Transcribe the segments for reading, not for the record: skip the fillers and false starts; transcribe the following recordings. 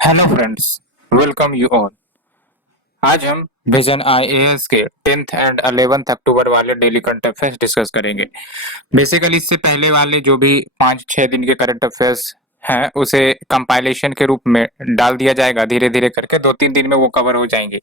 Hello friends, welcome you all. आज हम vision IAS के 10th एंड 11th अक्टूबर वाले डेली करंट अफेयर्स डिस्कस करेंगे। बेसिकली इससे पहले वाले जो भी 5-6 दिन के करंट अफेयर्स हैं उसे कंपाइलेशन के रूप में डाल दिया जाएगा, धीरे धीरे करके 2-3 दिन में वो कवर हो जाएंगे।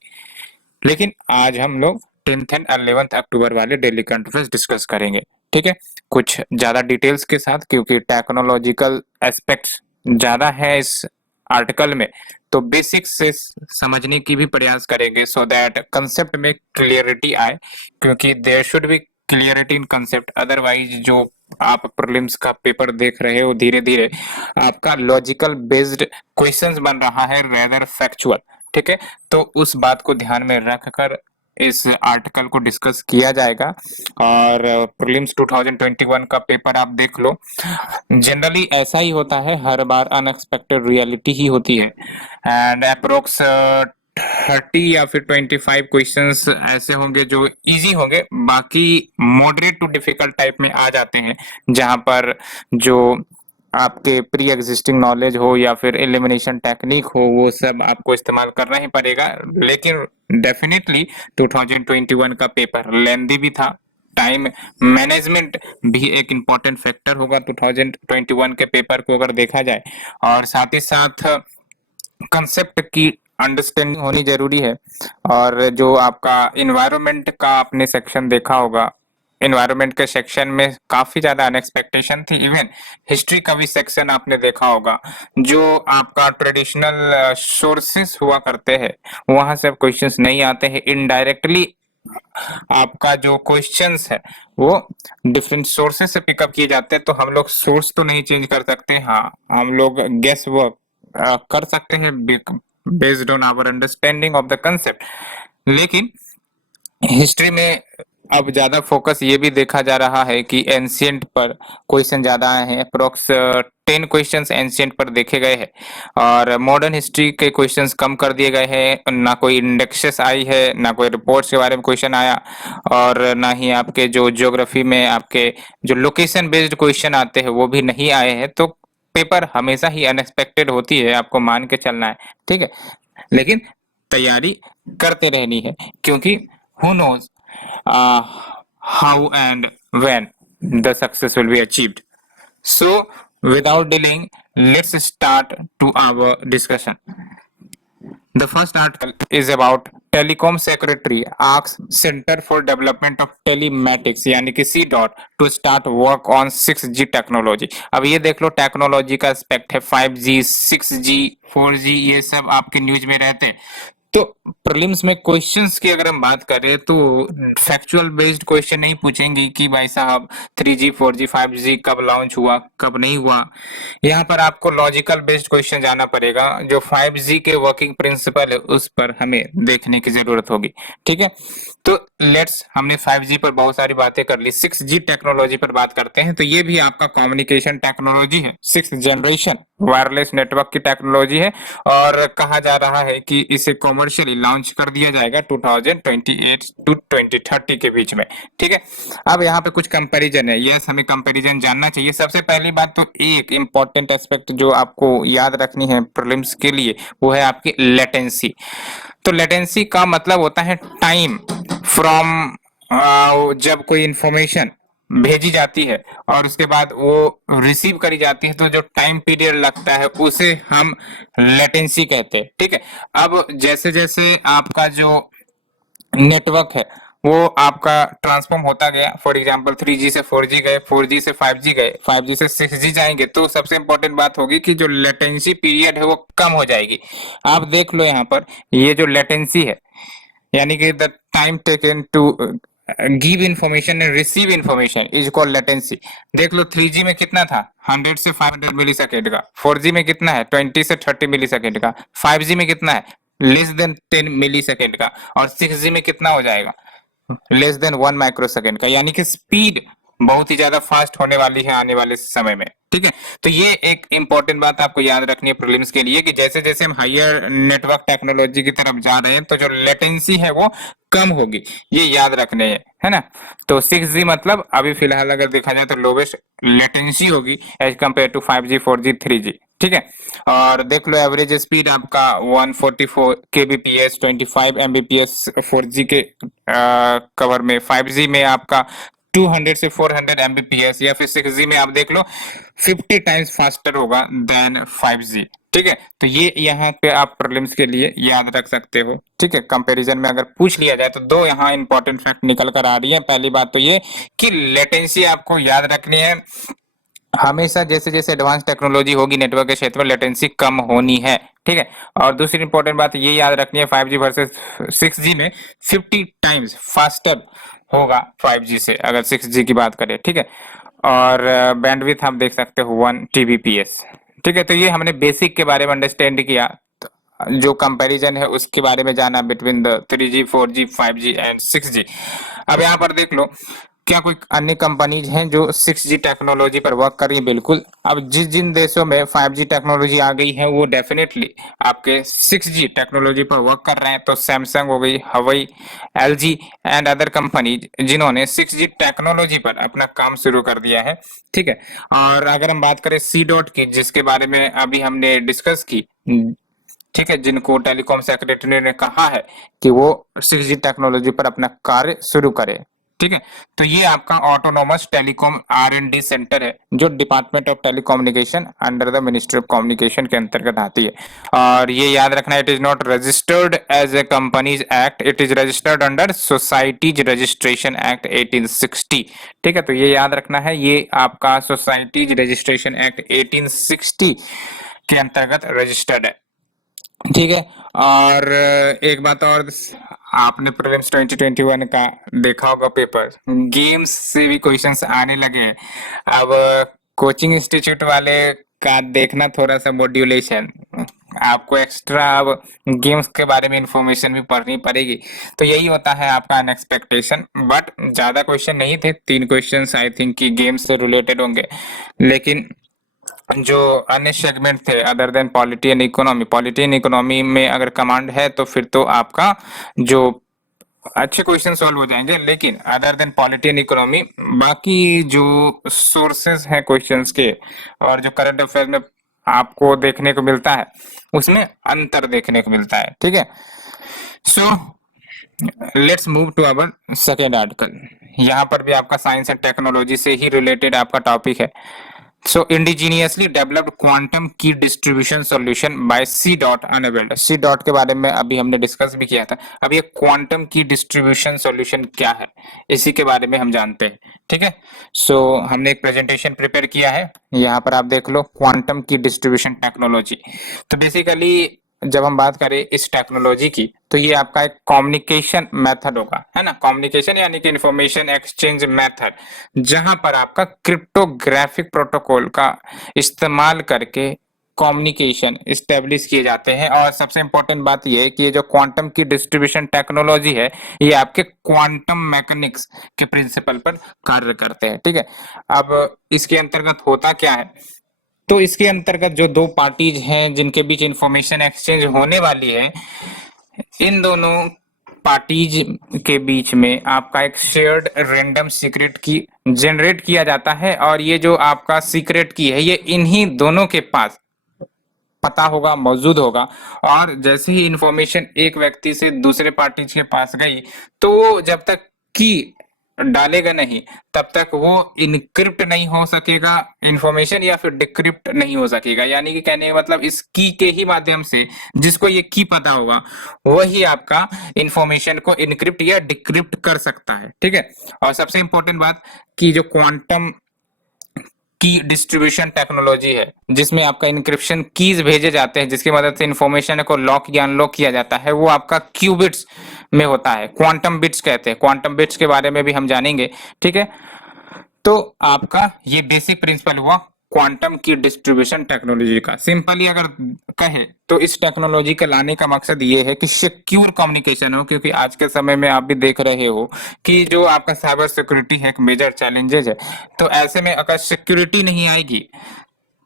लेकिन आज हम लोग 10th एंड 11th अक्टूबर वाले डेली करंट अफेयर्स डिस्कस करेंगे। ठीक है, कुछ ज्यादा डिटेल्स के साथ, क्योंकि टेक्नोलॉजिकल एस्पेक्ट्स ज्यादा है इस आर्टिकल में, तो बेसिक्स से समझने की भी प्रयास करेंगे सो दैट कंसेप्ट में क्लियरिटी आए, क्योंकि there should be clarity in concept. Otherwise जो आप प्रीलिम्स का पेपर देख रहे हो, धीरे धीरे आपका लॉजिकल बेस्ड क्वेश्चंस बन रहा है रेदर फैक्चुअल। ठीक है, तो उस बात को ध्यान में रखकर इस आर्टिकल को डिस्कस किया जाएगा। और प्रीलिम्स 2021 का पेपर आप देख लो, जनरली ऐसा ही होता है, हर बार अनएक्सपेक्टेड रियलिटी ही होती है। एंड अप्रोक्स 30 या फिर 25 क्वेश्चंस ऐसे होंगे जो इजी होंगे, बाकी मॉडरेट टू डिफिकल्ट टाइप में आ जाते हैं, जहां पर जो आपके प्री एग्जिस्टिंग नॉलेज हो या फिर एलिमिनेशन टेक्निक हो, वो सब आपको इस्तेमाल करना ही पड़ेगा। लेकिन डेफिनेटली 2021 का पेपर लेंदी भी था, टाइम मैनेजमेंट भी एक इम्पोर्टेंट फैक्टर होगा 2021 के पेपर को अगर देखा जाए, और साथ ही साथ कंसेप्ट की अंडरस्टैंडिंग होनी जरूरी है। और जो आपका इन्वायरमेंट का आपने सेक्शन देखा होगा, इन्वायरमेंट के सेक्शन में काफी ज्यादा अनएक्सपेक्टेशन थी। इवन हिस्ट्री का भी सेक्शन आपने देखा होगा, जो आपका ट्रेडिशनल सोर्सेस हुआ करते हैं वहां से क्वेश्चंस नहीं आते हैं। इनडायरेक्टली आपका जो क्वेश्चंस है वो डिफरेंट सोर्सेस से पिकअप किए जाते हैं, तो हम लोग सोर्स तो नहीं चेंज कर सकते। हाँ, हम लोग गेस वर्क कर सकते हैं based on our understanding of the concept. लेकिन हिस्ट्री में अब ज्यादा फोकस ये भी देखा जा रहा है कि एंशियंट पर क्वेश्चन ज्यादा आए हैं। अप्रोक्स 10 क्वेश्चंस एंशियंट पर देखे गए हैं, और मॉडर्न हिस्ट्री के क्वेश्चंस कम कर दिए गए हैं। ना कोई इंडेक्सेस आई है, ना कोई रिपोर्ट्स के बारे में क्वेश्चन आया, और ना ही आपके जो ज्योग्राफी में आपके जो लोकेशन बेस्ड क्वेश्चन आते हैं वो भी नहीं आए हैं। तो पेपर हमेशा ही अनएक्सपेक्टेड होती है, आपको मान के चलना है। ठीक है, लेकिन तैयारी करते रहनी है, क्योंकि who knows how and when the success will be achieved. So without delaying, let's start to our discussion. The first article is about Telecom Secretary asks Center for Development of Telematics यानी कि C DOT to start work on 6G technology. अब ये देख लो, technology का aspect है, 5G 6G 4G, ये सब आपके न्यूज में रहते हैं। तो प्रीलिम्स में क्वेश्चंस की अगर हम बात करें तो फैक्चुअल बेस्ड क्वेश्चन नहीं पूछेंगे कि भाई साहब 3G 4G 5G कब लॉन्च हुआ, कब नहीं हुआ। यहाँ पर आपको लॉजिकल बेस्ड क्वेश्चन जाना पड़ेगा। जो 5G के वर्किंग प्रिंसिपल है उस पर हमें देखने की जरूरत होगी। ठीक है, तो लेट्स, हमने 5G पर बहुत सारी बातें कर ली, 6G टेक्नोलॉजी पर बात करते हैं। तो ये भी आपका कम्युनिकेशन टेक्नोलॉजी है, 6th जनरेशन वायरलेस नेटवर्क की टेक्नोलॉजी है, और कहा जा रहा है कि इसे कॉमर्शियली लॉन्च कर दिया जाएगा 2028 टू 2030 के बीच में। ठीक है, अब यहाँ पे कुछ कंपैरिजन है। यस, हमें कंपैरिजन जानना चाहिए। सबसे पहली बात तो एक इंपॉर्टेंट एस्पेक्ट जो आपको याद रखनी है प्रीलिम्स के लिए, वो है आपकी लेटेंसी। तो लेटेंसी का मतलब होता है टाइम फ्रॉम जब कोई इंफॉर्मेशन भेजी जाती है और उसके बाद वो रिसीव करी जाती है, तो जो टाइम पीरियड लगता है उसे हम लेटेंसी कहते हैं। ठीक है, अब जैसे जैसे आपका जो नेटवर्क है वो आपका ट्रांसफॉर्म होता गया, फॉर एग्जांपल 3G से 4G गए, 4G से 5G गए, 5G से 6G जाएंगे, तो सबसे इंपॉर्टेंट बात होगी कि जो लेटेंसी पीरियड है वो कम हो जाएगी। आप देख लो यहाँ पर, ये जो लेटेंसी है यानी कि the time taken to give information and receive information is called latency. देख लो 3G में कितना था, 100 से 500 मिली सेकेंड का। 4G में कितना है, 20 से 30 मिली सेकेंड का। 5G में कितना है, लेस देन 10 मिली सेकेंड का। और 6G में कितना हो जाएगा, लेस देन 1 माइक्रो सेकेंड का। यानी कि स्पीड बहुत ही ज्यादा फास्ट होने वाली है आने वाले समय में। ठीक है, तो ये एक इंपॉर्टेंट बात आपको याद रखनी है प्रीलिम्स के लिए कि जैसे जैसे हम हायर नेटवर्क टेक्नोलॉजी की तरफ जा रहे हैं तो जो लेटेंसी है वो कम होगी, ये याद रखने है ना। तो 6G मतलब अभी फिलहाल अगर देखा जाए तो लोवेस्ट लेटेंसी होगी as compared to 5G 4G 3G। ठीक है, और देख लो एवरेज स्पीड आपका 144 kbps 25 mbps 4G के कवर में, 5G में आपका 200 से 400 mbps, या फिर 6G में आप देख लो 50 टाइम्स फास्टर होगा देन 5G। ठीक है, तो ये यहाँ पे आप प्रीलिम्स के लिए याद रख सकते हो। ठीक है, कंपैरिजन में अगर पूछ लिया जाए तो दो यहाँ इंपॉर्टेंट फैक्ट निकल कर आ रही है। पहली बात तो ये कि लेटेंसी आपको याद रखनी है, हमेशा जैसे जैसे एडवांस टेक्नोलॉजी होगी नेटवर्क के क्षेत्र में लेटेंसी कम होनी है। ठीक है, और दूसरी इंपॉर्टेंट बात ये याद रखनी है 5G वर्सेस 6G में 50 टाइम्स फास्टर होगा 5G से अगर 6G की बात करें। ठीक है, और बैंडविड्थ आप देख सकते हो 1 Tbps। ठीक है, तो ये हमने बेसिक के बारे में अंडरस्टैंड किया, जो कंपैरिजन है उसके बारे में जाना between the 3G 4G 5G and 6G। अब यहाँ पर देख लो क्या कोई अन्य कंपनीज हैं जो 6G टेक्नोलॉजी पर वर्क कर रही है? बिल्कुल। अब जिन देशों में 5G टेक्नोलॉजी आ गई है वो डेफिनेटली आपके 6G टेक्नोलॉजी पर वर्क कर रहे हैं। तो सैमसंग हो गई, हवाई, LG एंड अदर कंपनीज जिन्होंने 6G टेक्नोलॉजी पर अपना काम शुरू कर दिया है। ठीक है, और अगर हम बात करें सी डॉट की, जिसके बारे में अभी हमने डिस्कस की, ठीक है, जिनको टेलीकॉम सेक्रेटरी ने कहा है कि वो 6G टेक्नोलॉजी पर अपना कार्य शुरू करे। ठीक है, तो ये आपका ऑटोनोमस टेलीकॉम R&D सेंटर है जो department of telecommunication under the ministry of communication के अंतर्गत आती है। और ये याद रखना, it is not registered as a companies act, it is registered under societies registration act 1860। ठीक है, तो ये याद रखना है, ये आपका सोसाइटीज रजिस्ट्रेशन एक्ट 1860 के अंतर्गत रजिस्टर्ड है। ठीक है, और एक बात और, आपने प्रीलिम्स 2021 का देखा होगा पेपर, गेम्स से भी क्वेश्चंस आने लगे हैं। अब कोचिंग इंस्टीट्यूट वाले का देखना थोड़ा सा मॉड्यूलेशन, आपको एक्स्ट्रा अब गेम्स के बारे में इंफॉर्मेशन भी पढ़नी पड़ेगी। तो यही होता है आपका अनएक्सपेक्टेशन, बट ज्यादा क्वेश्चन नहीं थे, 3 क्वेश्चंस आई थिंक कि गेम्स से रिलेटेड होंगे, लेकिन जो अन्य सेगमेंट थे other than polity and economy, polity and economy में अगर कमांड है तो फिर तो आपका जो अच्छे क्वेश्चन सॉल्व हो जाएंगे, लेकिन other than polity and economy बाकी जो सोर्सेस हैं क्वेश्चंस के और जो करंट अफेयर में आपको देखने को मिलता है उसमें अंतर देखने को मिलता है। ठीक है, so let's move to our second article. यहाँ पर भी आपका साइंस एंड टेक्नोलॉजी से ही रिलेटेड आपका टॉपिक है। So indigenously developed quantum key distribution solution by C dot enabled। C dot के बारे में अभी हमने डिस्कस भी किया था। अब ये क्वांटम की डिस्ट्रीब्यूशन सॉल्यूशन क्या है, इसी के बारे में हम जानते हैं। ठीक है, सो हमने एक प्रेजेंटेशन प्रिपेयर किया है, यहाँ पर आप देख लो, क्वांटम की डिस्ट्रीब्यूशन टेक्नोलॉजी। तो बेसिकली जब हम बात करें इस टेक्नोलॉजी की तो ये आपका एक कम्युनिकेशन मेथड होगा, है ना, कम्युनिकेशन यानी कि इंफॉर्मेशन एक्सचेंज मेथड, जहां पर आपका क्रिप्टोग्राफिक प्रोटोकॉल का इस्तेमाल करके कम्युनिकेशन स्टेब्लिश किए जाते हैं। और सबसे इंपॉर्टेंट बात यह है कि ये जो क्वांटम की डिस्ट्रीब्यूशन टेक्नोलॉजी है ये आपके क्वांटम मैकेनिक्स के प्रिंसिपल पर कार्य करते हैं। ठीक है, अब इसके अंतर्गत होता क्या है, तो इसके अंतर्गत जो दो पार्टीज हैं जिनके बीच इंफॉर्मेशन एक्सचेंज होने वाली है, इन दोनों पार्टीज के बीच में आपका एक शेयर्ड रैंडम सीक्रेट की जनरेट किया जाता है। और ये जो आपका सीक्रेट की है ये इन्हीं दोनों के पास पता होगा, मौजूद होगा। और जैसे ही इंफॉर्मेशन एक व्यक्ति से दूसरे पार्टी के पास गई तो जब तक की डालेगा नहीं तब तक वो इनक्रिप्ट नहीं हो सकेगा इंफॉर्मेशन, या फिर डिक्रिप्ट नहीं हो सकेगा। यानी कि कहने का मतलब इस की के ही माध्यम से जिसको ये की पता होगा वही आपका इंफॉर्मेशन को इनक्रिप्ट या डिक्रिप्ट कर सकता है। ठीक है, और सबसे इंपॉर्टेंट बात कि जो क्वांटम की डिस्ट्रीब्यूशन टेक्नोलॉजी है जिसमें आपका इंक्रिप्शन कीज भेजे जाते हैं जिसकी मदद से इंफॉर्मेशन को लॉक या अनलॉक किया जाता है, वो आपका क्यूबिट्स में होता है, क्वांटम बिट्स कहते हैं। क्वांटम बिट्स के बारे में भी हम जानेंगे। ठीक है, तो आपका ये बेसिक प्रिंसिपल हुआ क्वांटम की डिस्ट्रीब्यूशन टेक्नोलॉजी का। सिंपली अगर कहे तो इस टेक्नोलॉजी के लाने का मकसद ये है कि सिक्योर कम्युनिकेशन हो, क्योंकि आज के समय में आप भी देख रहे हो कि जो आपका साइबर सिक्योरिटी है एक मेजर चैलेंजेस है। तो ऐसे में अगर सिक्योरिटी नहीं आएगी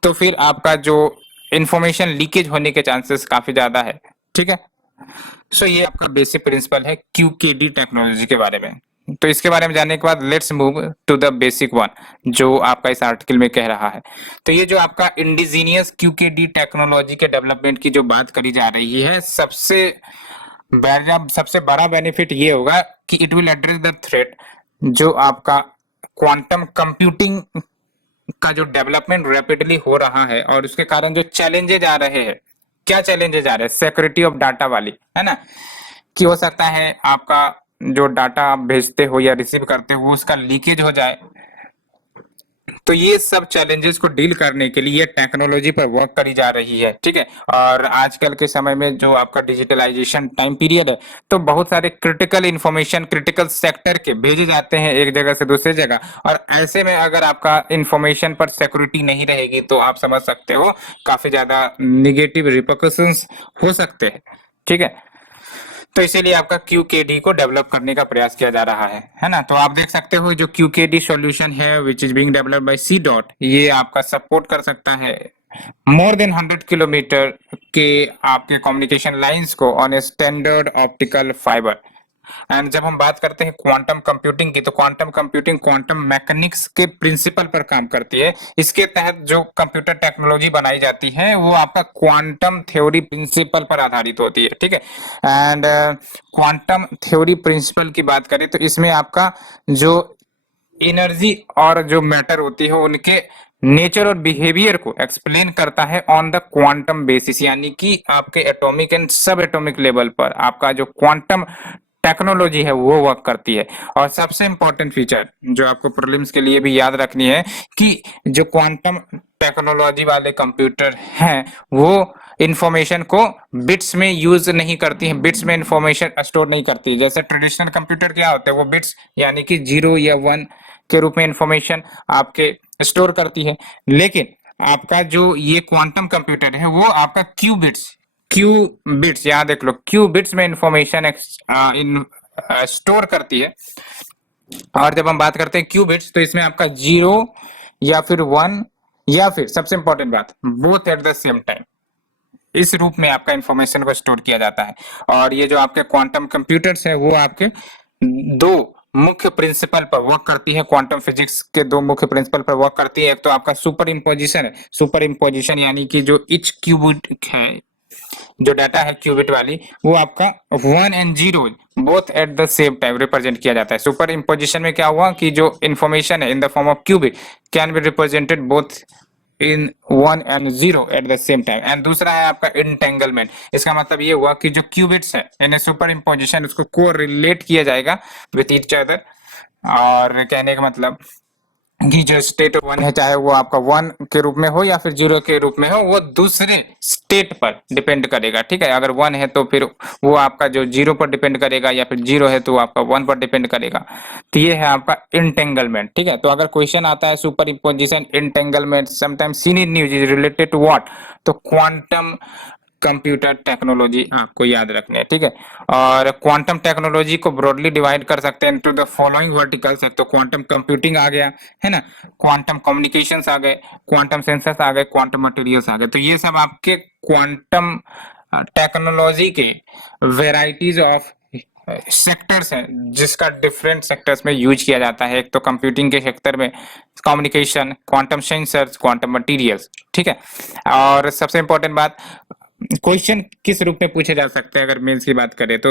तो फिर आपका जो इंफॉर्मेशन लीकेज होने के चांसेस काफी ज्यादा है। ठीक है, सो ये आपका बेसिक प्रिंसिपल है क्यूकेडी टेक्नोलॉजी के बारे में। तो इसके बारे में जानने के बाद let's move to the basic one जो आपका इस आर्टिकल में कह रहा है। तो ये जो आपका इंडिजीनियस क्यूकेडी टेक्नोलॉजी के डेवलपमेंट की जो बात करी जा रही है, सबसे बड़ा बेनिफिट ये होगा कि it will address the threat जो आपका क्वांटम कंप्यूटिंग का जो डेवलपमेंट रैपिडली हो रहा है और उसके कारण जो चैलेंजेज आ रहे हैं। क्या चैलेंजेज आ रहे हैं? सिक्योरिटी ऑफ डाटा वाली, है ना, कि हो सकता है आपका जो डाटा आप भेजते हो या रिसीव करते हो वो उसका लीकेज हो जाए। तो ये सब चैलेंजेस को डील करने के लिए टेक्नोलॉजी पर वर्क करी जा रही है। ठीक है, और आजकल के समय में जो आपका डिजिटलाइजेशन टाइम पीरियड है, तो बहुत सारे क्रिटिकल इंफॉर्मेशन क्रिटिकल सेक्टर के भेजे जाते हैं एक जगह से दूसरी जगह, और ऐसे में अगर आपका इंफॉर्मेशन पर सिक्योरिटी नहीं रहेगी तो आप समझ सकते हो काफी ज्यादा निगेटिव रिपरकशंस हो सकते हैं। ठीक है, तो इसीलिए आपका क्यूकेडी को डेवलप करने का प्रयास किया जा रहा है ना। तो आप देख सकते हो जो क्यूकेडी सॉल्यूशन है which is being developed by C DOT, ये आपका सपोर्ट कर सकता है मोर देन 100 किलोमीटर के आपके कम्युनिकेशन लाइंस को on a standard optical fibre. And जब हम बात करते हैं क्वांटम कंप्यूटिंग की, तो क्वांटम कंप्यूटिंग क्वांटम मैकेनिक्स के प्रिंसिपल पर काम करती है। इसके तहत जो कंप्यूटर टेक्नोलॉजी बनाई जाती है वो आपका क्वांटम थ्योरी प्रिंसिपल पर आधारित होती है। ठीक है, एंड क्वांटम थ्योरी प्रिंसिपल की बात करें तो इसमें आपका जो एनर्जी और जो मैटर होती है उनके नेचर और बिहेवियर को एक्सप्लेन करता है ऑन द क्वांटम बेसिस, यानी कि आपके एटॉमिक एंड सब एटॉमिक लेवल पर आपका जो क्वांटम टेक्नोलॉजी है वो वर्क करती है। और सबसे इंपॉर्टेंट फीचर जो आपको प्रीलिम्स के लिए भी याद रखनी है कि जो क्वांटम टेक्नोलॉजी वाले कंप्यूटर हैं वो इंफॉर्मेशन को बिट्स में यूज नहीं करती है, बिट्स में इंफॉर्मेशन स्टोर नहीं करती। जैसे ट्रेडिशनल कंप्यूटर क्या होते हैं, वो बिट्स यानी कि 0 या 1 के रूप में इंफॉर्मेशन आपके स्टोर करती है। लेकिन आपका जो ये क्वांटम कंप्यूटर है वो आपका क्यूबिट्स यहाँ देख लो, क्यूबिट्स में इंफॉर्मेशन इन स्टोर करती है। और जब हम बात करते हैं क्यूबिट्स तो इसमें आपका 0 या फिर 1 या फिर सबसे इंपॉर्टेंट बात both at the same time, इस रूप में आपका इंफॉर्मेशन को स्टोर किया जाता है। और ये जो आपके क्वांटम कंप्यूटर्स है वो आपके दो मुख्य प्रिंसिपल पर वर्क करती है, क्वांटम फिजिक्स के दो मुख्य प्रिंसिपल पर वर्क करती है। एक तो आपका सुपर इम्पोजिशन है, सुपर इम्पोजिशन यानी कि जो इच क्यूबिट है, जो डाटा है क्यूबिट वाली, वो आपका 1 and 0 both at the same time represent किया जाता है। सुपर इम्पोजिशन में क्या हुआ कि जो इन्फॉर्मेशन है in the form of qubit can be represented both in 1 and 0 at the same time. And दूसरा है आपका इंटेंगलमेंट। इसका मतलब ये हुआ कि जो क्यूबिट्स है इन सुपर इम्पोजिशन उसको को रिलेट किया जाएगा विथ ईच अदर। और कहने का मतलब कि जो स्टेट 1 है चाहे वो आपका 1 के रूप में हो या फिर 0 के रूप में हो, वो दूसरे स्टेट पर डिपेंड करेगा। ठीक है, अगर 1 है तो फिर वो आपका जो 0 पर डिपेंड करेगा, या फिर 0 है तो आपका 1 पर डिपेंड करेगा। तो ये है आपका इंटेंगलमेंट। ठीक है, तो अगर क्वेश्चन आता है superimposition entanglement sometimes seen in news is related to what, तो क्वांटम कंप्यूटर टेक्नोलॉजी आपको याद रखने है। ठीक है, और क्वांटम टेक्नोलॉजी को ब्रॉडली डिवाइड कर सकते हैं इनटू द फॉलोइंग वर्टिकल्स। तो क्वांटम कंप्यूटिंग आ गया, है ना, क्वांटम कम्युनिकेशंस आ गए, क्वांटम सेंसर्स आ गए, क्वांटम मटेरियल्स आ गए। तो ये सब आपके क्वांटम टेक्नोलॉजी के वेराइटीज ऑफ सेक्टर्स हैं जिसका डिफरेंट सेक्टर्स में यूज किया जाता है। एक तो कंप्यूटिंग के सेक्टर में communication, quantum sensors, quantum materials. ठीक है, और सबसे इंपॉर्टेंट बात, क्वेश्चन किस रूप में पूछे जा सकते हैं अगर मेंस की बात करें तो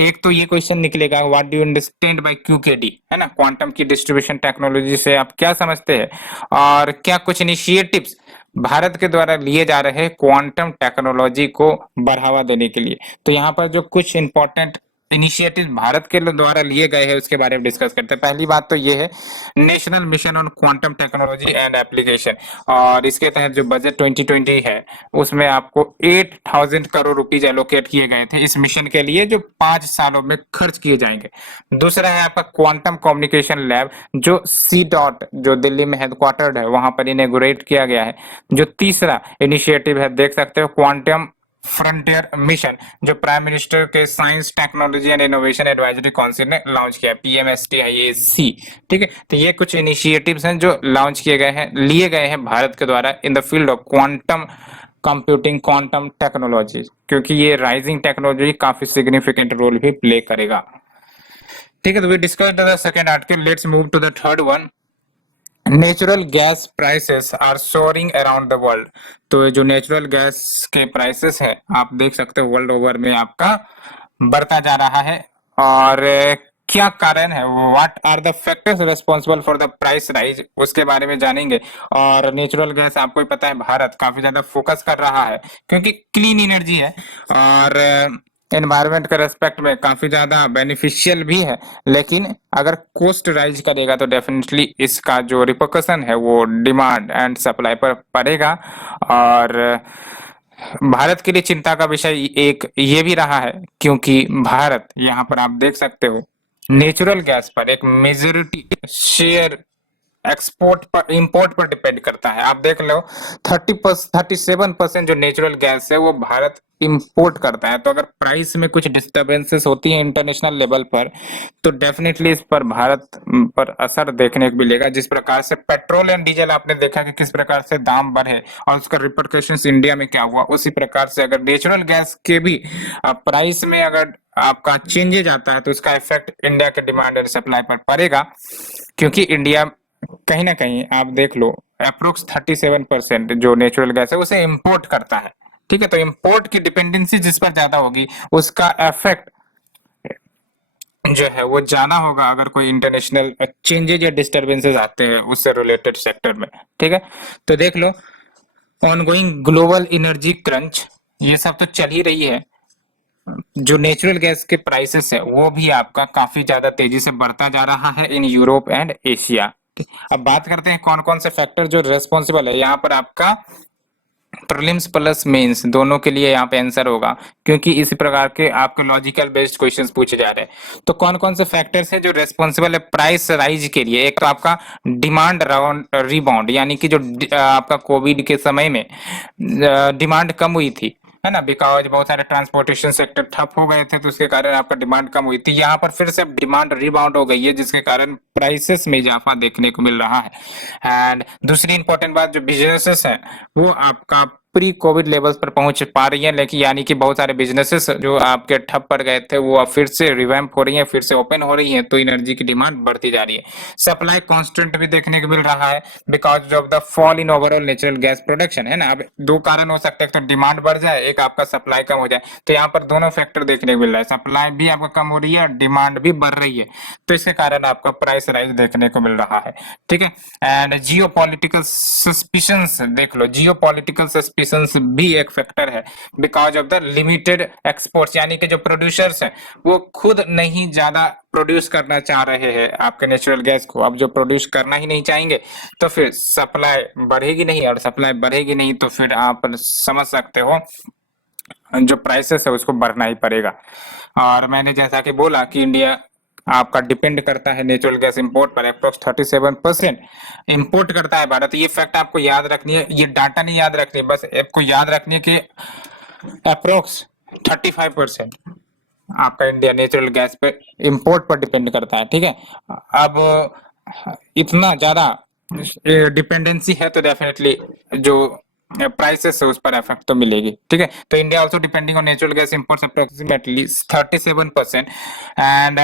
एक तो ये क्वेश्चन निकलेगा what do you understand by QKD, है ना, क्वांटम की डिस्ट्रीब्यूशन टेक्नोलॉजी से आप क्या समझते हैं, और क्या कुछ इनिशिएटिव्स भारत के द्वारा लिए जा रहे हैं क्वांटम टेक्नोलॉजी को बढ़ावा देने के लिए। तो यहाँ पर जो कुछ इंपॉर्टेंट इनिशिएटिव भारत के द्वारा लिए गए हैं उसके बारे में डिस्कस करते हैं। पहली बात तो ये है national mission on quantum technology and application, और इसके तहत जो बजट 2020 है उसमें आपको 8,000 करोड़ रुपीज एलोकेट किए गए थे इस मिशन के लिए, जो 5 सालों में खर्च किए जाएंगे। दूसरा है आपका क्वांटम कम्युनिकेशन लैब, जो सी डॉट जो दिल्ली में हेडक्वार्टर्ड है वहां पर इनॉग्रेट किया गया है। जो तीसरा इनिशिएटिव है देख सकते हो क्वांटम फ्रंटियर मिशन, जो प्राइम मिनिस्टर के science technology and innovation advisory council ने लॉन्च किया, PMSTIAC। ठीक है, तो ये कुछ इनिशिएटिव्स हैं जो लॉन्च किए गए हैं, लिए गए हैं भारत के द्वारा in the field of quantum computing, quantum technology, क्योंकि ये राइजिंग टेक्नोलॉजी काफी सिग्निफिकेंट रोल भी प्ले करेगा। ठीक है, तो we discussed the second article, let's move to the third one. Natural gas prices are soaring around the world. तो जो नेचुरल गैस के प्राइसेस है आप देख सकते हो वर्ल्ड ओवर में आपका बढ़ता जा रहा है, और क्या कारण है, what are the factors responsible for the price rise, उसके बारे में जानेंगे। और नेचुरल गैस आपको ही पता है भारत काफी ज्यादा फोकस कर रहा है क्योंकि क्लीन एनर्जी है और एनवायरनमेंट के रेस्पेक्ट में काफी ज्यादा बेनिफिशियल भी है, लेकिन अगर कॉस्ट राइज करेगा तो डेफिनेटली इसका जो रिपरकशन है वो डिमांड एंड सप्लाई पर पड़ेगा। और भारत के लिए चिंता का विषय एक ये भी रहा है क्योंकि भारत यहाँ पर आप देख सकते हो नेचुरल गैस पर एक मेजोरिटी शेयर एक्सपोर्ट पर, इंपोर्ट पर डिपेंड करता है। आप देख लो 37% जो नेचुरल गैस है वो भारत इंपोर्ट करता है। तो अगर प्राइस में कुछ डिस्टरबेंसेस होती है इंटरनेशनल लेवल पर तो डेफिनेटली इस पर भारत पर असर देखने को मिलेगा। जिस प्रकार से पेट्रोल एंड डीजल आपने देखा कि किस प्रकार से दाम बढ़े और उसका रिपरकशंस इंडिया में क्या हुआ, उसी प्रकार से अगर नेचुरल गैस के भी प्राइस में अगर आपका चेंजेज आता है तो उसका इफेक्ट इंडिया के डिमांड एंड सप्लाई पर पड़ेगा, क्योंकि इंडिया कहीं ना कहीं आप देख लो अप्रोक्स 37% जो नेचुरल गैस है उसे इंपोर्ट करता है। ठीक है, तो इंपोर्ट की डिपेंडेंसी जिस पर ज्यादा होगी उसका इफेक्ट जो है वो जाना होगा अगर कोई इंटरनेशनल चेंजेज या डिस्टरबेंसेस आते हैं उससे रिलेटेड सेक्टर में। ठीक है, तो देख लो ऑनगोइंग ग्लोबल एनर्जी क्रंच, ये सब तो चल ही रही है। जो नेचुरल गैस के प्राइसेस है वो भी आपका काफी ज्यादा तेजी से बढ़ता जा रहा है इन यूरोप एंड एशिया। अब बात करते हैं कौन कौन से फैक्टर जो रेस्पॉन्सिबल है। यहाँ पर आपका प्रीलिम्स प्लस मेंस दोनों के लिए यहाँ पे आंसर होगा, क्योंकि इसी प्रकार के आपके लॉजिकल बेस्ड क्वेश्चंस पूछे जा रहे हैं। तो कौन कौन से फैक्टर्स हैं जो रेस्पॉन्सिबल है प्राइस राइज के लिए। एक तो आपका डिमांड राउंड रिबाउंड, यानी कि जो आपका कोविड के समय में डिमांड कम हुई थी, है ना, बिकॉज बहुत सारे ट्रांसपोर्टेशन सेक्टर ठप हो गए थे तो उसके कारण आपका डिमांड कम हुई थी। यहाँ पर फिर से डिमांड रिबाउंड हो गई है जिसके कारण प्राइसेस में इजाफा देखने को मिल रहा है। एंड दूसरी इंपॉर्टेंट बात, जो बिजनेसेस है वो आपका प्री कोविड लेवल्स पर पहुंच पा रही है, लेकिन यानी कि बहुत सारे बिजनेसेस जो आपके ठप पड़ गए थे वो अब फिर से रिवैम्प हो रही हैं, फिर से ओपन हो रही हैं, तो एनर्जी की डिमांड बढ़ती जा रही है। सप्लाई कांस्टेंट भी देखने को मिल रहा है because of the fall in overall natural gas production, है ना। अब दो कारण हो सकते हैं, तो डिमांड बढ़ जाए, एक आपका सप्लाई कम हो जाए। तो यहाँ पर दोनों फैक्टर देखने को मिल रहा है, सप्लाई भी आपका कम हो रही है, डिमांड भी बढ़ रही है, तो इसके कारण आपका प्राइस राइज देखने को मिल रहा है। ठीक है, एंड जियो पॉलिटिकल सस्पिशंस देख लो, जियो पॉलिटिकल सस्पिशंस भी एक फैक्टर है because of the limited exports, यानी कि जो प्रोड्यूसर्स हैं वो खुद नहीं ज्यादा प्रोड्यूस करना चाह रहे हैं आपके नेचुरल गैस को। अब जो प्रोड्यूस करना ही नहीं चाहेंगे तो फिर सप्लाई बढ़ेगी नहीं, और सप्लाई बढ़ेगी नहीं तो फिर आप समझ सकते हो जो प्राइसेस है उसको बढ़ना ही पड़ेगा। और मैंने जैसा कि बोला कि इंडिया आपका डिपेंड करता है नेचुरल गैस इंपोर्ट पर, अप्रोक्स 37% इंपोर्ट करता है भारत। ये फैक्ट आपको याद रखनी है, ये डाटा नहीं याद रखनी है, बस आपको याद रखनी है कि अप्रोक्स 35% आपका इंडिया नेचुरल गैस पे इंपोर्ट पर डिपेंड करता है। ठीक है, अब इतना ज्यादा डिपेंडेंसी है तो डेफिनेटली जो प्राइसेस है उस पर इफेक्ट तो मिलेगी। ठीक है, तो India also depending on natural gas imports approximately 37%। And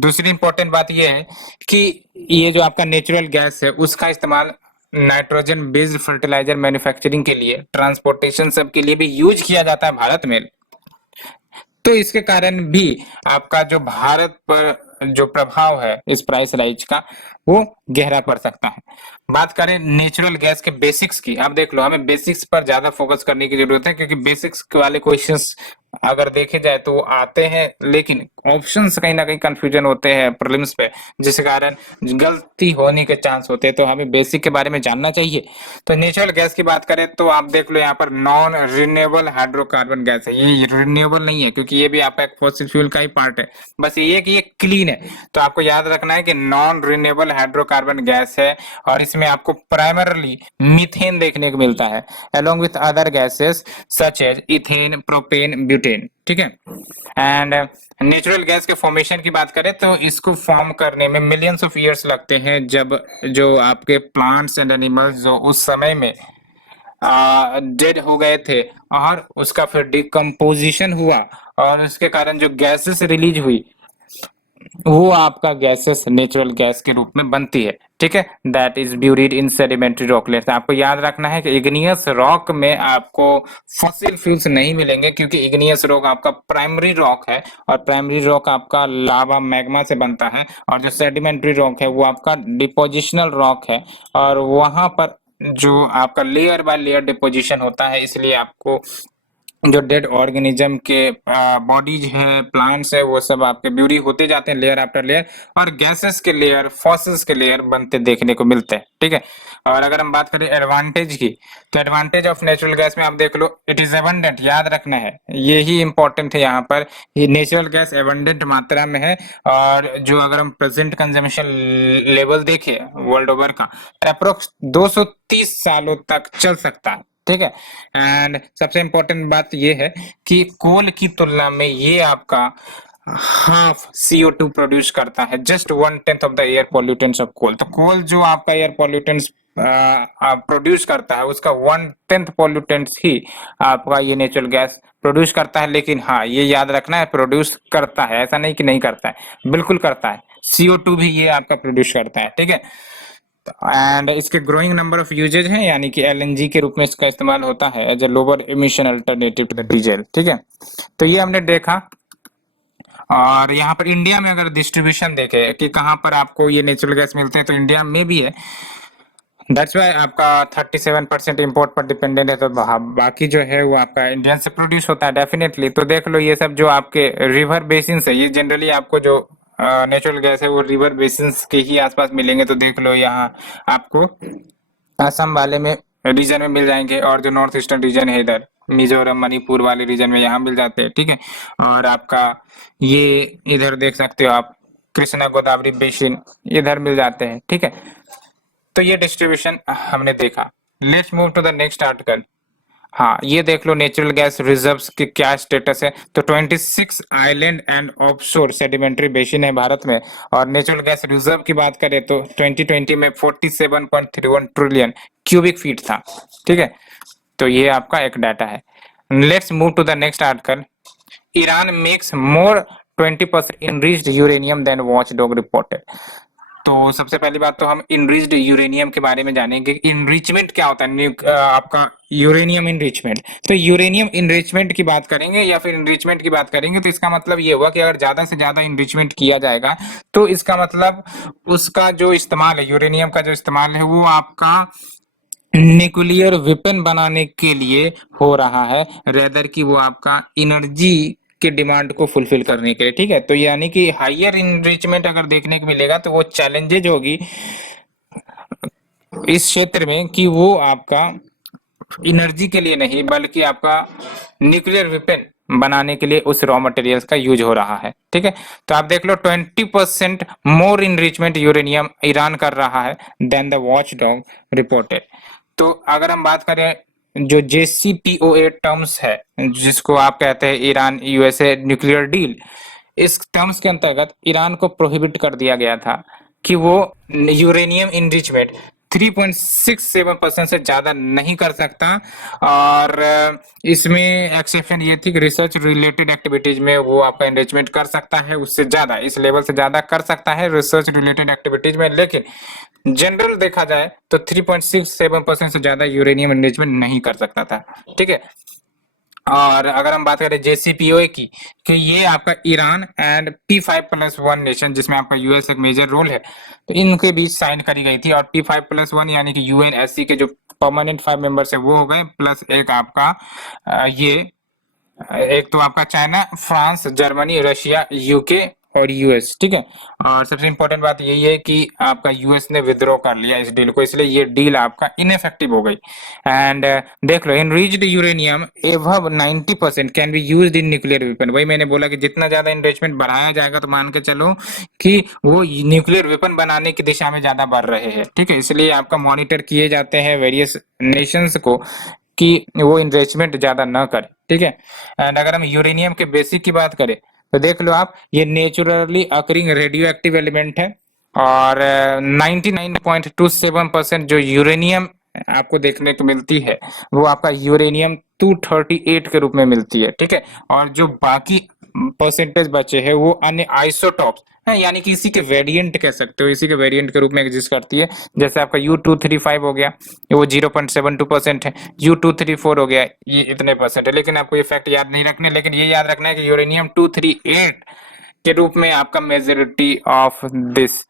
दूसरी इंपॉर्टेंट बात ये है कि ये जो आपका नेचुरल गैस है उसका इस्तेमाल नाइट्रोजन बेस्ड फर्टिलाइजर मैन्युफैक्चरिंग के लिए, ट्रांसपोर्टेशन सब के लिए भी यूज किया जाता है भारत में। तो इसके कारण भी आपका जो भारत पर जो प्रभाव है इस प्राइस राइज का वो गहरा पड़ सकता है। बात करें नेचुरल गैस के बेसिक्स की, आप देख लो हमें बेसिक्स पर ज्यादा फोकस करने की जरूरत है क्योंकि बेसिक्स वाले क्वेश्चंस अगर देखे जाए तो वो आते हैं, लेकिन ऑप्शंस कहीं ना कहीं कंफ्यूजन होते हैं प्रीलिम्स पे, जिस कारण गलती होने के चांस होते हैं। तो हमें बेसिक के बारे में जानना चाहिए। तो नेचुरल गैस की बात करें तो आप देख लो यहाँ पर नॉन रिन्यूएबल हाइड्रोकार्बन गैस है। ये रिन्यूएबल नहीं है क्योंकि ये भी आपका एक फॉसिल फ्यूल का ही पार्ट है, बस ये कि ये क्लीन है। तो आपको याद रखना है कि नॉन रिन्यूएबल हाइड्रोकार्बन गैस है, और इसमें आपको प्राइमरली मीथेन देखने को मिलता है along with other gases such as ethane, propane, butane. ठीक है। एंड नेचुरल गैस के फॉर्मेशन की बात करें तो इसको फॉर्म करने में मिलियंस ऑफ ईयर्स लगते हैं, जब जो आपके प्लांट्स एंड एनिमल्स जो उस समय में डेड हो गए थे और उसका फिर डिकम्पोजिशन हुआ और उसके कारण जो गैसेस रिलीज हुई वो आपका गैसेस नेचुरल गैस के रूप में बनती है। ठीक है। That is buried in sedimentary rocklets. आपको याद रखना है कि इग्नियस रॉक में आपको फॉसिल फ्यूल्स नहीं मिलेंगे, क्योंकि इग्नियस रॉक आपका प्राइमरी रॉक है और प्राइमरी रॉक आपका लावा मैग्मा से बनता है, और जो सेडिमेंट्री रॉक है वो आपका डिपोजिशनल रॉक है, और वहां पर जो आपका लेयर बाय लेयर डिपोजिशन होता है। इसलिए आपको जो डेड ऑर्गेनिज्म के बॉडीज है, प्लांट्स है, वो सब आपके ब्यूरी होते जाते हैं लेयर आफ्टर लेयर, और गैसेस के लेयर, फॉसिल्स के लेयर बनते देखने को मिलते हैं। ठीक है। और अगर हम बात करें एडवांटेज की, तो एडवांटेज ऑफ नेचुरल गैस में आप देख लो, इट इज एबंडेंट। याद रखना है, ये ही इंपॉर्टेंट है यहाँ पर। ये नेचुरल गैस एबंडेंट मात्रा में है, और जो अगर हम प्रेजेंट कंजम्पशन लेवल देखें वर्ल्ड ओवर का, अप्रोक्स 230 सालों तक चल सकता है। ठीक है। एंड सबसे इंपॉर्टेंट बात ये है कि कोल की तुलना में ये आपका हाफ CO2 प्रोड्यूस करता है, just 1/10 of the air pollutants of coal. तो कोल जो आपका एयर पॉल्यूटेंट्स प्रोड्यूस करता है, उसका 1/10 पॉल्यूटेंट्स ही आपका ये नेचुरल गैस प्रोड्यूस करता है। लेकिन हाँ, ये याद रखना है, प्रोड्यूस करता है, ऐसा नहीं कि नहीं करता है, बिल्कुल करता है। CO2 भी ये आपका प्रोड्यूस करता है। ठीक है। एंड इसके ग्रोइंग नंबर ऑफ यूजेज हैं, यानी कि LNG के रूप में इसका इस्तेमाल होता है as a lower emission alternative to the diesel. ठीक है। तो ये हमने देखा। और यहाँ पर इंडिया में अगर डिस्ट्रीब्यूशन देखे कि कहाँ पर आपको ये नेचुरल गैस मिलते हैं, तो इंडिया में भी है। दैट्स वाई आपका 37% इम्पोर्ट पर डिपेंडेंट है। तो बाकी जो है वो आपका इंडियन से प्रोड्यूस होता है डेफिनेटली। तो देख लो, ये सब जो आपके रिवर बेसिन है, ये जनरली आपको जो नेचुरल गैस है वो रिवर बेसिन के ही आसपास मिलेंगे। तो देख लो, यहाँ आपको असम वाले में रीजन में मिल जाएंगे, और जो नॉर्थ ईस्टर्न रीजन है इधर मिजोरम मणिपुर वाले रीजन में यहाँ मिल जाते हैं। ठीक है। और आपका ये इधर देख सकते हो आप, कृष्णा गोदावरी बेसिन इधर मिल जाते हैं। ठीक है। तो ये डिस्ट्रीब्यूशन हमने देखा। Let's move to the next article. हाँ, ये देख लो नेचुरल गैस रिजर्व्स की क्या स्टेटस है। तो 26 island and offshore sedimentary basin है भारत में, और नेचुरल गैस रिजर्व की बात करें तो 2020 में 47.31 ट्रिलियन क्यूबिक फीट था। ठीक है। तो ये आपका एक डाटा है। Let's move to the next article. Iran makes more 20% enriched uranium than watchdog reported. तो सबसे पहली बात तो हम इनरिच्ड यूरेनियम के बारे में जानेंगे। इनरिचमेंट क्या होता है, आपका यूरेनियम इनरिचमेंट। तो यूरेनियम इनरिचमेंट की बात करेंगे या फिर इनरिचमेंट की बात करेंगे, तो इसका मतलब ये हुआ कि अगर ज्यादा से ज्यादा इनरिचमेंट किया जाएगा, तो इसका मतलब उसका जो इस्तेमाल है, यूरेनियम का जो इस्तेमाल है, वो आपका न्यूक्लियर वेपन बनाने के लिए हो रहा है, रेदर कि वो आपका एनर्जी के डिमांड को फुलफिल करने के लिए। ठीक है। तो यानी कि हायर इनरिचमेंट अगर देखने को मिलेगा, तो वो चैलेंजेज होगी इस क्षेत्र में कि वो आपका एनर्जी के लिए नहीं, बल्कि आपका न्यूक्लियर वेपन बनाने के लिए उस रॉ मटेरियल्स का यूज हो रहा है। ठीक है। तो आप देख लो, 20% मोर इनरिचमेंट यूरेनियम ईरान कर रहा है देन द वॉचडॉग रिपोर्टेड। तो अगर हम बात करें जो JCPOA टर्म्स है, जिसको आप कहते हैं ईरान USA न्यूक्लियर डील, इस टर्म्स के अंतर्गत ईरान को प्रोहिबिट कर दिया गया था कि वो यूरेनियम इनरिचमेंट 3.67% से ज्यादा नहीं कर सकता। और इसमें एक्सेप्शन ये थी कि रिसर्च रिलेटेड एक्टिविटीज में वो आपका एनरिचमेंट कर सकता है, उससे ज्यादा, इस लेवल से ज्यादा कर सकता है रिसर्च रिलेटेड एक्टिविटीज में, लेकिन जनरल देखा जाए तो 3.67% से ज्यादा यूरेनियम एनरिचमेंट नहीं कर सकता था। ठीक है। और अगर हम बात करें JCPOA की, कि ये आपका ईरान एंड P5+1 नेशन, जिसमें आपका US एक मेजर रोल है, तो इनके बीच साइन करी गई थी। और P5+1 यानी कि UNSC के जो परमानेंट 5 मेंबर्स है वो हो गए, प्लस एक आपका ये एक तो आपका China, France, Germany, Russia, UK और यूएस, ठीक है। और सबसे इंपॉर्टेंट बात यही है कि आपका यूएस ने विद्रॉ कर लिया इस डील को, इसलिए ये डील आपका इनइफेक्टिव हो गई। एंड देख लो, enriched uranium above 90% can be used in nuclear weapon. वही मैंने बोला कि जितना ज्यादा इन्रिचमेंट बढ़ाया जाएगा तो मान के चलो कि वो न्यूक्लियर वेपन बनाने की दिशा में ज्यादा बढ़ रहे हैं, ठीक है। इसलिए आपका मॉनिटर किए जाते हैं वेरियस नेशंस को कि वो इन्वेस्टमेंट ज्यादा ना करे, ठीक है। एंड अगर हम यूरेनियम के बेसिक की बात करें तो देख लो आप, ये naturally occurring radio active element है। और 99.27% जो यूरेनियम आपको देखने को मिलती है वो आपका यूरेनियम 238 के रूप में मिलती है, ठीक है। और जो बाकी परसेंटेज बचे हैं वो अन्य आइसोटॉप्स है, यानी कि इसी के वेरिएंट कह सकते हो, इसी के वेरिएंट के रूप में एग्जिस्ट करती है। जैसे आपका U235 हो गया, वो 0.72% है। U234 हो गया, ये इतने परसेंट है। लेकिन आपको ये फैक्ट याद नहीं रखने, लेकिन ये याद रखना है कि यूरेनियम 238 के रूप में आपका मेजोरिटी ऑफ दिस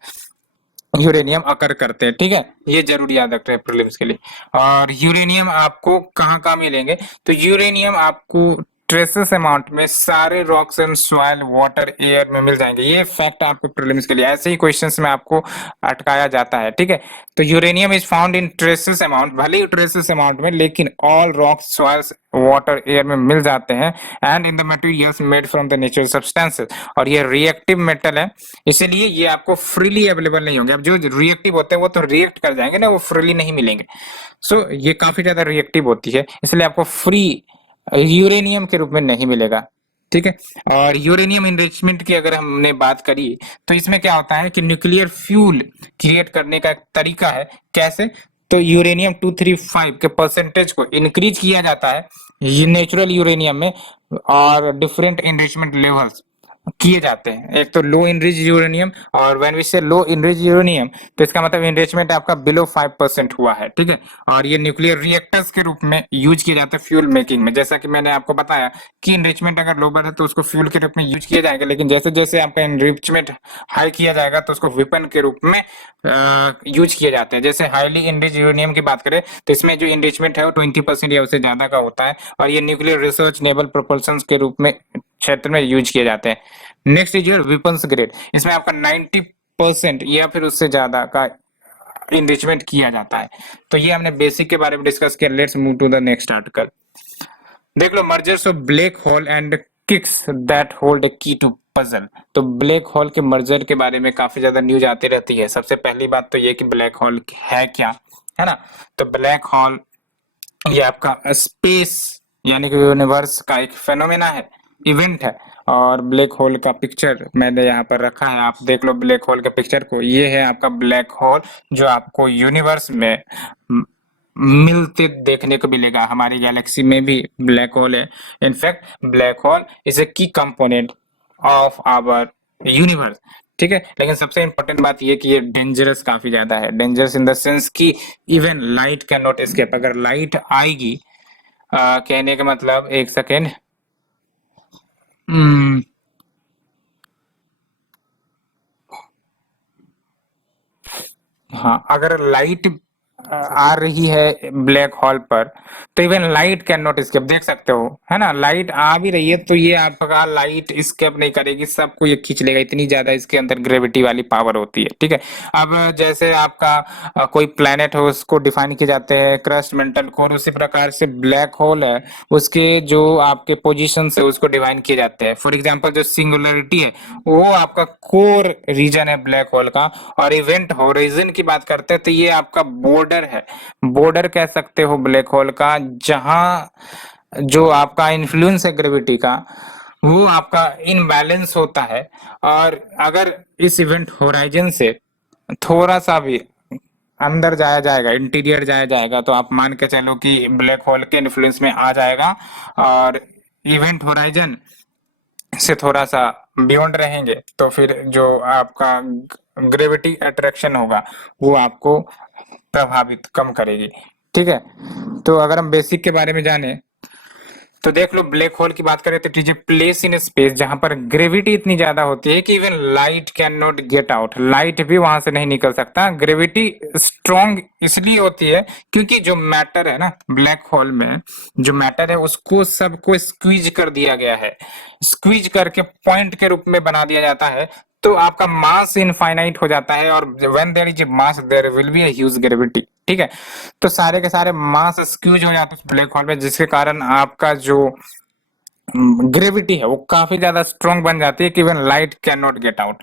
यूरेनियम अकर करते हैं, ठीक है। ये जरूर याद रखते हैं प्रीलिम्स के लिए। और यूरेनियम आपको कहाँ कहाँ मिलेंगे, तो यूरेनियम आपको ट्रेसेस अमाउंट में सारे rocks and soil, water, air में मिल जाएंगे। ये फैक्ट आपको प्रीलिम्स के लिए ऐसे ही क्वेश्चंस में आपको अटकाया जाता है, ठीक है। तो uranium is found in traces amount, भले ही ट्रेसेस अमाउंट में, लेकिन all rocks, soils, water, air में मिल जाते हैं। And in the materials made from the natural substances, और ये रिएक्टिव मेटल है, इसीलिए ये आपको फ्रीली अवेलेबल नहीं होंगे। अब जो रिएक्टिव होते हैं वो तो रिएक्ट कर जाएंगे ना, वो फ्रीली नहीं मिलेंगे। सो ये काफी ज्यादा रिएक्टिव होती है, इसलिए आपको फ्री यूरेनियम के रूप में नहीं मिलेगा, ठीक है। और यूरेनियम इनरिचमेंट की अगर हमने बात करी तो इसमें क्या होता है कि न्यूक्लियर फ्यूल क्रिएट करने का एक तरीका है। कैसे, तो यूरेनियम 235 के परसेंटेज को इंक्रीज किया जाता है ये नेचुरल यूरेनियम में, और डिफरेंट इनरिचमेंट लेवल्स किए जाते हैं। एक तो लो इनरिच यूरेनियम, और व्हेन वी से लो इनरिच यूरेनियम तो इसका मतलब इनरिचमेंट आपका बिलो 5% हुआ है, ठीक है। और ये न्यूक्लियर रिएक्टर्स के रूप में यूज किए जाते हैं फ्यूल मेकिंग में। जैसा कि मैंने आपको बताया कि इनरिचमेंट अगर लोअर है तो उसको फ्यूल के रूप में यूज किया जाएगा, लेकिन जैसे जैसे आपका इनरिचमेंट हाई किया जाएगा तो उसको वेपन के रूप में यूज किए जाते हैं। जैसे हाईली इनरिच यूरेनियम की बात करें तो इसमें जो इनरिचमेंट है वो 20% या उससे ज्यादा का होता है, और ये न्यूक्लियर रिसर्च, नेवल प्रोपल्शन के रूप में क्षेत्र में यूज किए जाते हैं। Next is your weapons grade, इसमें आपका 90% या फिर उससे ज्यादा का इनरिचमेंट किया जाता है। तो ये हमने बेसिक के बारे में डिस्कस किया। Let's move to the next article. देख लो, mergers of black hole and kicks that hold a key to puzzle. तो ब्लैक होल के मर्जर के बारे में काफी ज्यादा न्यूज आती रहती है। सबसे पहली बात तो ये कि ब्लैक होल है क्या, है ना। तो ब्लैक होल ये आपका स्पेस यानी कि यूनिवर्स का एक फेनोमेना है, इवेंट है। और ब्लैक होल का पिक्चर मैंने यहाँ पर रखा है, आप देख लो ब्लैक होल के पिक्चर को। ये है आपका ब्लैक होल जो आपको यूनिवर्स में मिलते देखने को मिलेगा। हमारी गैलेक्सी में भी ब्लैक होल है। In fact black hole is a की कंपोनेंट ऑफ आवर यूनिवर्स, ठीक है। लेकिन सबसे इंपॉर्टेंट बात ये कि ये डेंजरस काफी ज्यादा है। डेंजरस इन द सेंस कि even light can not escape. अगर लाइट आएगी, कहने का मतलब, एक सेकेंड, हाँ, अगर लाइट आ रही है ब्लैक होल पर तो even light can not escape, देख सकते हो, है ना। लाइट आ भी रही है तो ये आपका लाइट स्केप नहीं करेगी, सबको ये खींच लेगा, इतनी ज्यादा इसके अंदर ग्रेविटी वाली पावर होती है, ठीक है। अब जैसे आपका कोई प्लेनेट है उसको डिफाइन किए जाते हैं क्रस्ट, मेंटल कोर, उसी प्रकार से ब्लैक होल है उसके जो आपके पोजिशन है उसको डिफाइन किए जाते हैं। फॉर एग्जाम्पल जो सिंगुलरिटी है वो आपका कोर रीजन है ब्लैक होल का। और इवेंट होराइजन की बात करते हैं तो ये आपका बॉर्डर है, बॉर्डर कह सकते हो ब्लैक होल का, जहां जो आपका इन्फ्लुएंस है ग्रेविटी का वो आपका इनबैलेंस होता है। और अगर इस इवेंट होराइजन से थोड़ा सा भी अंदर जाया जाएगा, इंटीरियर जाया जाएगा, तो आप मान के चलो कि ब्लैक होल के इन्फ्लुएंस में आ जाएगा। और इवेंट होराइजन से थोड़ा सा बियॉन्ड रहेंगे तो फिर जो आपका ग्रेविटी अट्रैक्शन होगा वो आपको प्रभावित कम करेगी, ठीक है। तो अगर हम बेसिक के बारे में जाने तो देख लो ब्लैक होल की बात करें तो it is a place in space जहां पर ग्रेविटी इतनी ज्यादा होती है कि even light can not get out, light भी वहां से नहीं निकल सकता। ग्रेविटी स्ट्रॉन्ग इसलिए होती है क्योंकि जो मैटर है ना ब्लैक होल में, जो मैटर है उसको सबको स्क्वीज कर दिया गया है, स्क्वीज करके पॉइंट के रूप में बना दिया जाता है। तो आपका मास इनफाइनाइट हो जाता है और when there is a mass there will be a huge gravity, ठीक है। तो सारे के सारे मास स्क्यूज हो जाते हैं ब्लैक होल में, जिसके कारण आपका जो ग्रेविटी है वो काफी ज्यादा स्ट्रॉन्ग बन जाती है कि even light can not get out.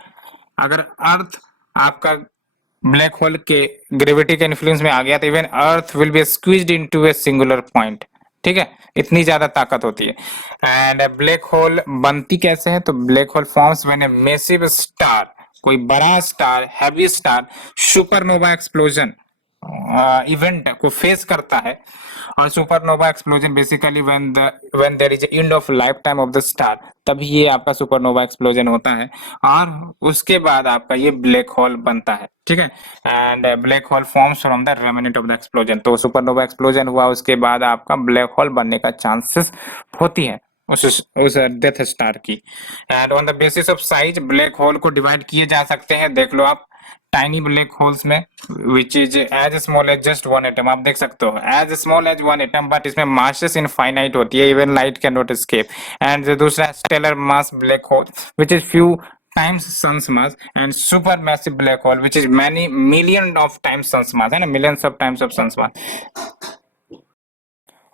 अगर अर्थ आपका ब्लैक होल के ग्रेविटी के इन्फ्लुएंस में आ गया तो even earth will be squeezed into a singular point, ठीक है। इतनी ज्यादा ताकत होती है। एंड ब्लैक होल बनती कैसे है, तो black hole forms when a massive star, कोई बड़ा star, heavy star supernova explosion event को फेस करता है। और supernova explosion basically when there is end of life time of the star, तभी ये आपका सुपरनोवा एक्सप्लोजन होता है और उसके बाद आपका ये ब्लैक होल बनता है, ठीक है। And black hole forms from the remnant of the explosion. तो सुपरनोवा एक्सप्लोजन हुआ उसके बाद आपका ब्लैक होल बनने का चांसेस होती है उस डेथ स्टार की। And on the basis of size black hole को डिवाइड किए जा सकते हैं, देख लो आप टाइनी ब्लैक होल्स में, which is as small as just one atom, आप देख सकते हो as small as one atom, but इसमें मासेस इनफाइनाइट होती है, even light can not escape. And जो दूसरा stellar mass black hole which is few times sun's mass, and supermassive black hole which is many million of times sun's mass, है ना, millions of times of sun's mass।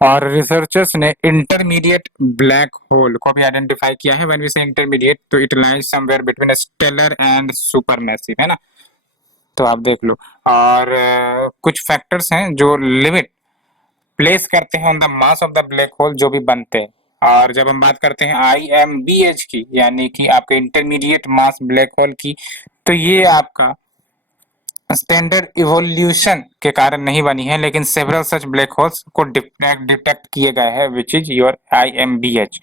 और researchers ने intermediate black hole को भी identify किया है। When we say intermediate तो it lies somewhere between stellar and supermassive, है ना। तो आप देख लो। और कुछ फैक्टर्स हैं जो लिमिट प्लेस करते हैं on the mass of the black hole जो भी बनते हैं। और जब हम बात करते हैं IMBH की, यानी कि आपके इंटरमीडिएट मास ब्लैक होल की, तो ये आपका स्टैंडर्ड इवोल्यूशन के कारण नहीं बनी है, लेकिन सेवरल सच ब्लैक होल्स को डिटेक्ट किए गए हैं, which is your IMBH।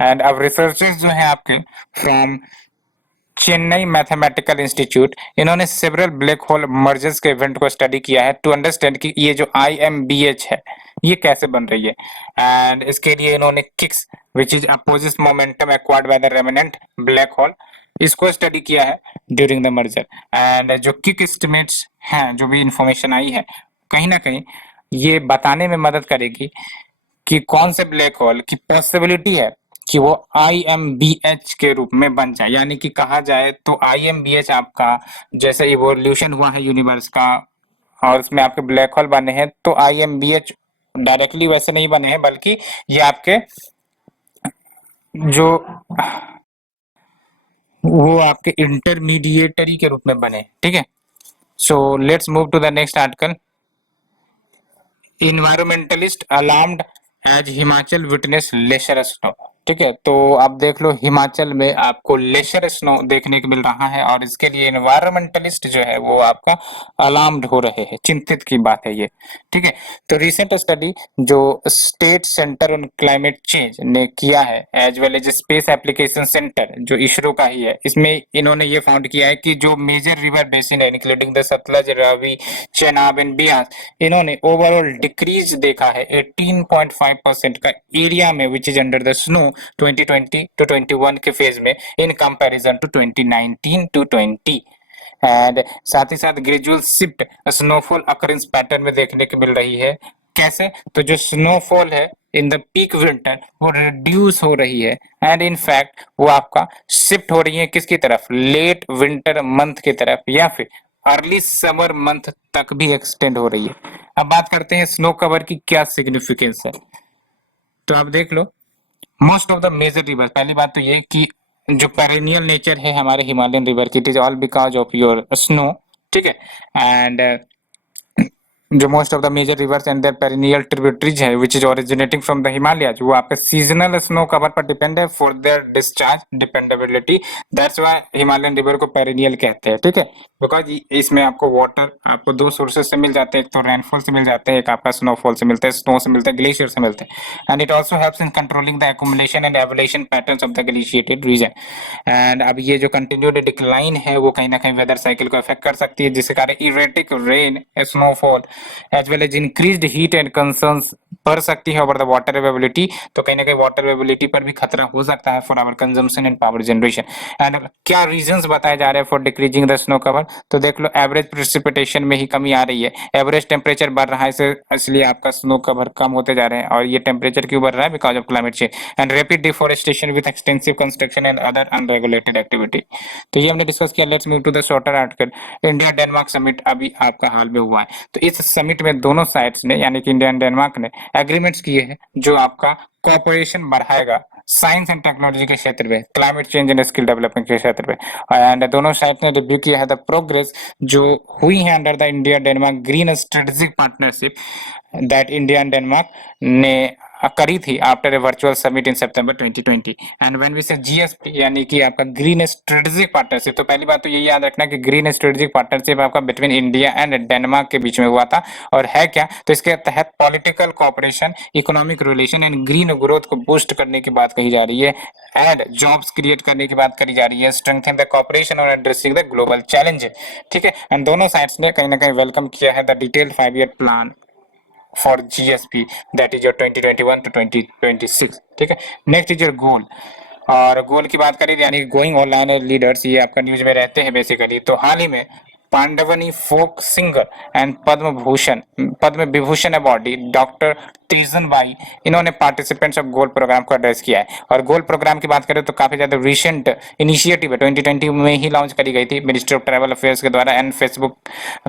And अब रिसर्चर्स जो है आपके फ्रॉम चेन्नई मैथमेटिकल इंस्टीट्यूट, इन्होंने सेवरल ब्लैक होल मर्जर्स के इवेंट को स्टडी किया है टू अंडरस्टैंड कि ये जो IMBH है ये कैसे बन रही है। एंड इसके लिए इन्होंने kicks which is opposite momentum acquired by the remnant black hole, इसको स्टडी किया है ड्यूरिंग द मर्जर। एंड जो किक एस्टिमेट्स हैं, जो भी इंफॉर्मेशन आई है, कहीं ना कहीं ये बताने में मदद करेगी कि कौन से ब्लैक होल की पॉसिबिलिटी है कि वो IMBH के रूप में बन जाए। यानी कि कहा जाए तो IMBH आपका जैसे इवोल्यूशन हुआ है यूनिवर्स का और उसमें आपके ब्लैक होल बने हैं, तो IMBH डायरेक्टली वैसे नहीं बने हैं, बल्कि ये आपके जो वो आपके इंटरमीडिएटरी के रूप में बने, ठीक है। So let's move to the next article. Environmentalist alarmed as Himachal witness lesser snow, ठीक है। तो आप देख लो हिमाचल में आपको लेशर स्नो देखने को मिल रहा है और इसके लिए एनवायरमेंटलिस्ट जो है वो आपका अलार्म्ड हो रहे हैं, चिंतित की बात है ये, ठीक है। तो रिसेंट स्टडी जो state centre on climate change ने किया है as well as space application centre जो इसरो का ही है, इसमें इन्होंने ये फाउंड किया है कि जो मेजर रिवर बेसिन है including the Sutlej, Ravi, Chenab and Beas, इन्होंने ओवरऑल डिक्रीज देखा है 18.5% का एरिया में which is under the snow 2020 to 21 के फेज में in comparison to 2019 to 20। And साथ ही साथ gradual shift snowfall occurrence pattern में देखने को मिल रही है। कैसे, तो जो स्नोफॉल है इन द पीक विंटर वो रिड्यूस हो रही है एंड इन फैक्ट वो आपका शिफ्ट हो रही है किसकी तरफ, लेट विंटर मंथ की तरफ या फिर अर्ली समर मंथ तक भी एक्सटेंड हो रही है। अब बात करते हैं स्नो कवर की क्या सिग्निफिकेंस है। तो आप देख लो most of the major river, पहली बात तो ये कि जो पेरेनियल नेचर है हमारे हिमालयन रिवर की, it is all because of your snow, ठीक है। एंड जो most of the major rivers and their perennial tributaries है which is originating from the Himalayas, वो आपके सीजनल स्नो कवर पर डिपेंड है for their discharge dependability, that's why Himalayan river को perennial कहते हैं, ठीक है। बिकॉज इसमें आपको वाटर आपको दो सोर्सेज से मिल जाते हैं, एक तो रेनफॉल से मिल जाते हैं, एक आपका स्नोफॉल से मिलता है, स्नो से मिलता है, ग्लेशियर से मिलते हैं। And it also helps in controlling the accumulation and evolution patterns of the glaciated region. And अब ये जो कंटिन्यूड डिक्लाइन है वो कहीं ना कहीं वेदर साइकिल को अफेक्ट कर सकती है, जिसके कारण erratic rain, snowfall as well as increased heat and concerns बढ़ सकती है ओवर द वाटर अवेलेबिलिटी, तो कहीं ना कहीं वाटर अवेलेबिलिटी पर भी खतरा हो सकता है for our consumption and power generation. And क्या रीजंस बताए जा रहे हैं for decreasing the snow cover, तो देख लो एवरेज प्रेसिपिटेशन में ही कमी आ रही है, एवरेज टेम्परेचर बढ़ रहा है, इसलिए आपका स्नो कवर कम होते जा रहे हैं। और ये टेम्परेचर क्यों बढ़ रहा है? Because of climate change and rapid deforestation with extensive construction and other unregulated activity. तो ये हमने डिस्कस किया। Let's move to the shorter article. India Denmark summit अभी आपका हाल में हुआ है, तो इस समिट में दोनों साइड्स ने यानी कि इंडिया एंड डेनमार्क ने एग्रीमेंट्स किए हैं जो आपका कोऑपरेशन बढ़ाएगा साइंस एंड टेक्नोलॉजी के क्षेत्र में, climate change and skill development के क्षेत्र में। एंड दोनों साइड ने रिव्यू किया है द प्रोग्रेस जो हुई है under the India Denmark green strategic partnership that India and Denmark ने करी थी after a virtual summit in सितंबर 2020। And when we say GSP यानी कि आपका ग्रीन स्ट्रेटेजिक पार्टनरशिप, तो पहली बात तो ये याद रखना कि ग्रीन स्ट्रेटेजिक पार्टनरशिप आपका बिटवीन इंडिया एंड डेनमार्क के बीच में हुआ था। और है क्या? तो इसके तहत political cooperation, economic relation and green growth को बूस्ट करने की बात कही जा रही है, एंड जॉब्स क्रिएट करने की बात करी जा रही है, स्ट्रेंथन द कोऑपरेशन और एड्रेसिंग द ग्लोबल चैलेंजेस। ठीक है, एंड दोनों साइड्स ने कहीं ना कहीं वेलकम किया है the detailed 5 year plan for GSP that is your 2021 to 2026। ठीक है, नेक्स्ट इज योर गोल। और गोल की बात करें यानी गोइंग ऑनलाइन लीडर्स, ये आपका न्यूज में रहते हैं बेसिकली। तो हाल ही में Pandavani folk singer and Padma Vibhushan awardee doctor Teejan Bai, इन्होंने पार्टिसिपेंट्स ऑफ गोल प्रोग्राम को एड्रेस किया है। और गोल प्रोग्राम की बात करें तो काफी ज्यादा रिसेंट इनिशिएटिव है, 2020 में ही लॉन्च करी गई थी मिनिस्ट्री ऑफ ट्रैवल अफेयर्स के द्वारा एंड फेसबुक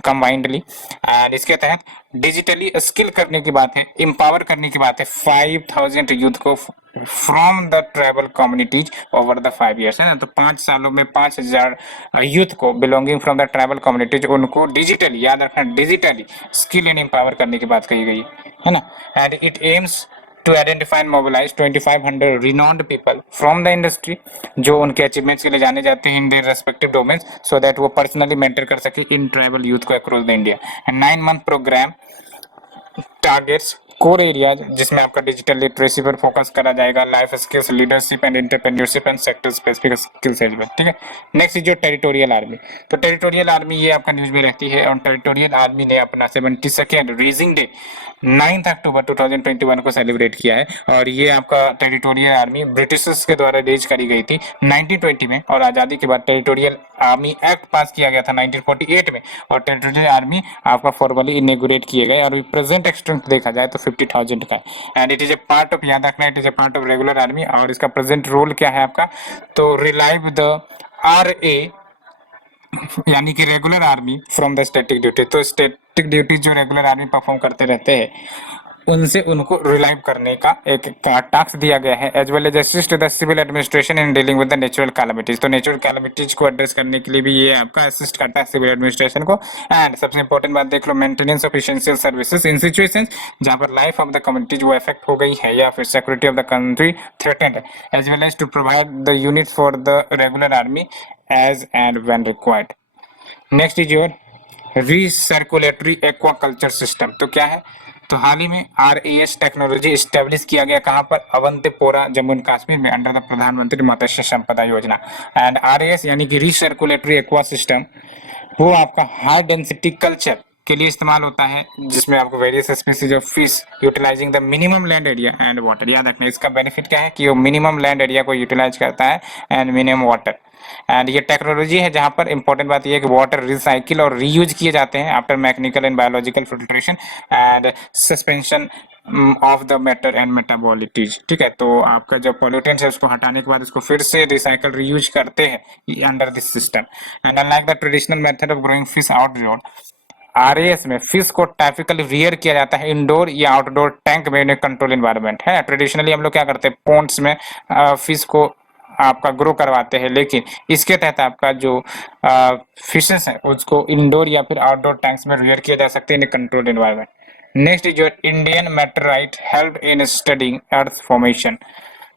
कंबाइंडली। एंड इसके तहत डिजिटली स्किल करने की बात है, एम्पावर करने की बात है 5000 यूथ को from the tribal communities over the 5 years, है ना। तो 5 सालों में 5000 यूथ को belonging from the tribal communities, उनको डिजिटली, याद रखना डिजिटली स्किल एंड एम्पावर करने की बात कही गई है ना। And it aims to identify and mobilize 2500 renowned people from the industry जो उनके अचीवमेंट्स के लिए जाने जाते हैं in their respective domains, so that वो पर्सनली मेंटर कर सके इन ट्राइबल यूथ को across the India. And 9 month programme targets core areas जिसमें आपका डिजिटल लिटरेसी पर फोकस करा जाएगा, life skills, leadership and entrepreneurship and sector specific skills as well. ठीक है, नेक्स्ट इज जो टेरिटोरियल आर्मी। तो टेरिटोरियल आर्मी ये आपका न्यूज में रहती है, और टेरिटोरियल आर्मी ने अपना 72nd रेजिंग डे 9 अक्टूबर 2021 को सेलिब्रेट किया है। और ये आपका टेरिटोरियल आर्मी ब्रिटिशर्स के द्वारा रेज करी गई थी 1920 में, और आजादी के बाद टेरिटोरियल आर्मी एक्ट पास किया गया था 1948 में, और टेरिटोरियल आर्मी आपका फॉर्मली इनॉग्रेट किए गए। और प्रेजेंट स्ट्रेंथ देखा जाए तो 50,000 का है। And it is a part of, याद रखना, it is a part of regular army. और इसका प्रेजेंट रोल क्या है आपका? तो रिलाइव द RA यानी कि regular army from the static duty. तो स्टैटिक ड्यूटी जो रेगुलर आर्मी परफॉर्म करते रहते हैं, उनसे उनको रिलाइव करने का एक टास्क दिया गया है, as well as assist the civil administration in dealing with the natural calamities. तो नेचुरल कैलामिटीज को एड्रेस करने के लिए भी ये आपका असिस्ट करता है सिविल एडमिनिस्ट्रेशन को। एंड सबसे इंपॉर्टेंट बात देख लो, maintenance of essential services in situations जहां पर लाइफ ऑफ द कम्युनिटीज वो अफेक्ट हो गई है या फिर security of the country threatened है, as well as to provide the unit for the regular army as and when required. Next is your recirculatory aquaculture system. तो क्या है? तो हाल ही में RAS टेक्नोलॉजी स्टेब्लिश किया गया, कहां पर? अवंतीपोरा जम्मू एंड कश्मीर में, अंडर द प्रधानमंत्री मत्स्य संपदा योजना। एंड RAS यानी कि रिसर्कुलेटरी एक्वा सिस्टम, वो आपका हाई डेंसिटी कल्चर के लिए इस्तेमाल होता है, जिसमें आपको various species of fish utilising the minimum land area and water. याद रखना इसका बेनिफिट क्या है कि वो मिनिमम लैंड एरिया को यूटिलाइज करता है एंड मिनिमम वाटर। एंड ये टेक्नोलॉजी है जहां पर इंपॉर्टेंट बात यह है कि वाटर रिसाइकिल और रीयूज किए जाते हैं after mechanical and biological filtration and suspension of the matter and metabolites. ठीक है, तो आपका जो पॉल्यूटेंट्स है उसको हटाने के बाद उसको फिर से रिसाइकल रीयूज करते हैं under this system. And unlike the traditional method of growing fish outdoor, RAS में फिश को टाइपिकली रियर किया जाता है इंडोर या आउटडोर टैंक में कंट्रोल एनवायरनमेंट है। ट्रेडिशनली हम लोग क्या करते हैं, पोन्ड्स में फिश को आपका ग्रो करवाते हैं, लेकिन इसके तहत आपका जो फिशेस है उसको इंडोर या फिर आउटडोर टैंक्स में रियर किया जा सकते हैं in controlled environment. Next is your Indian meteorite help in studying earth formation.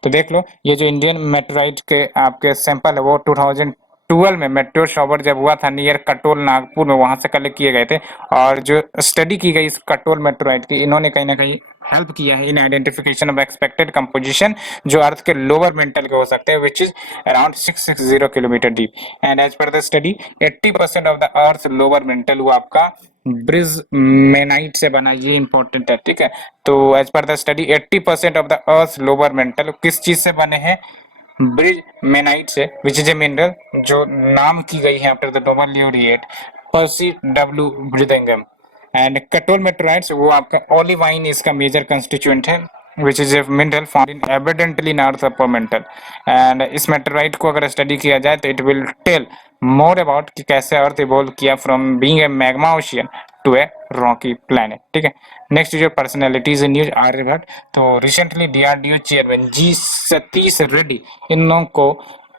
तो देख लो, ये जो इंडियन मेटेराइट के आपके सैंपल है वो 2012 में मेट्योर शॉवर जब हुआ था नियर कटोल नागपुर में, वहां से कलेक्ट किए गए थे। और जो स्टडी की गई इस कटोल मेटेराइट की, इन्होंने कहीं ना कहीं हेल्प किया है in identification of expected composition जो अर्थ के लोअर मेंटल के हो सकते हैं, which is around 660 kilometre deep. And as per the study 80% of the earth lower mantle वो आपका ब्रिज मेनाइट से बना, ये इंपॉर्टेंट है, ठीक है। तो as per the study 80% of the earth lower mantle किस चीज से बने हैं? ब्रिज मेनाइट से, विच इज ए मिनरल जो नाम की गई है after the noble laureate Percy W Brithingham. And Katol meteorites, वो आपका ओलिवाइन इसका मेजर कंस्टिट्यूएंट है, which is a mineral found in abundantly in earth upper mantle। and इस मेटेराइट को अगर स्टडी किया जाए तो it will tell more about कि कैसे अर्थ इवॉल्व किया from being a magma ocean to a rocky planet, ठीक है। नेक्स्ट जो पर्सनैलिटीज इन न्यूज, आर्यभट्ट। तो recently DRDO chairman G Satheesh Reddy, इन लोगों को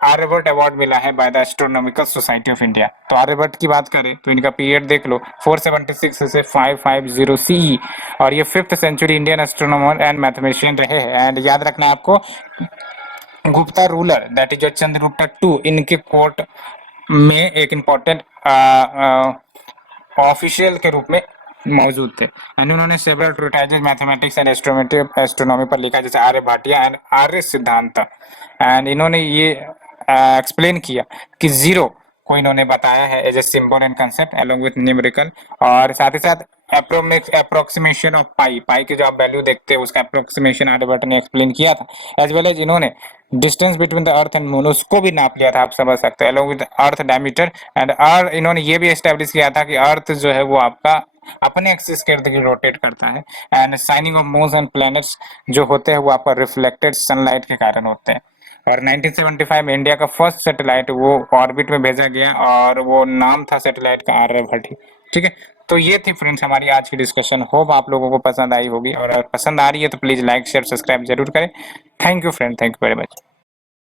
आर्यभट्ट अवार्ड मिला है by the astronomical society of India. तो आर्यभट्ट की बात करें तो इनका पीरियड देख लो 476 से 550 सीई, और ये 5th century Indian astronomer and mathematician रहे हैं। एंड याद रखना आपको, Gupta ruler that is Chandragupta two, इनके कोर्ट में एक इम्पोर्टेंट ऑफिशियल के रूप में मौजूद थे। एंड उन्होंने सेवरल ट्रीटाइजेस मैथमेटिक्स एंड एस्ट्रोनॉमी पर लिखा, जैसे आर्य भाटिया एंड आर्य सिद्धांत। एंड इन्होंने ये एक्सप्लेन किया कि जीरो को इन्होंने बताया है as a symbol and concept along with numerical, और साथ ही साथ अप्रोक्सीमेशन ऑफ पाई, पाई की जो आप वैल्यू देखते हैं उसका अप्रोक्सीमेशन आर्यभट्ट ने एक्सप्लेन किया था। एज वेल एज इन्होंने distance between the earth and moon उसको भी नाप लिया था, आप समझ सकते हैं, along with earth diameter. And earth, इन्होंने ये भी एस्टेब्लिश किया था कि अर्थ जो है वो आपका अपने एक्सिस के इर्द गिर्द रोटेट करता है। And signing off moons and planets जो होते हैं वो आपका रिफ्लेक्टेड सनलाइट के कारण होते हैं। और 1975 में इंडिया का फर्स्ट सैटेलाइट वो ऑर्बिट में भेजा गया, और वो नाम था सैटेलाइट का आर्यभट्ट, ठीक है। तो ये थी फ्रेंड्स हमारी आज की डिस्कशन, होप आप लोगों को पसंद आई होगी, और अगर पसंद आ रही है तो प्लीज लाइक शेयर सब्सक्राइब जरूर करें। Thank you friend, thank you very much.